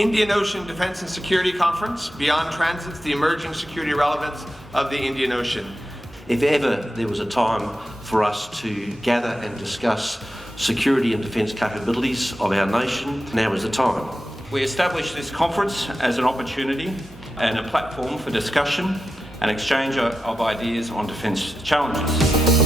Indian Ocean Defence and Security Conference, Beyond Transits, the Emerging Security Relevance of the Indian Ocean. If ever there was a time for us to gather and discuss security and defence capabilities of our nation, now is the time. We established this conference as an opportunity and a platform for discussion and exchange of ideas on defence challenges.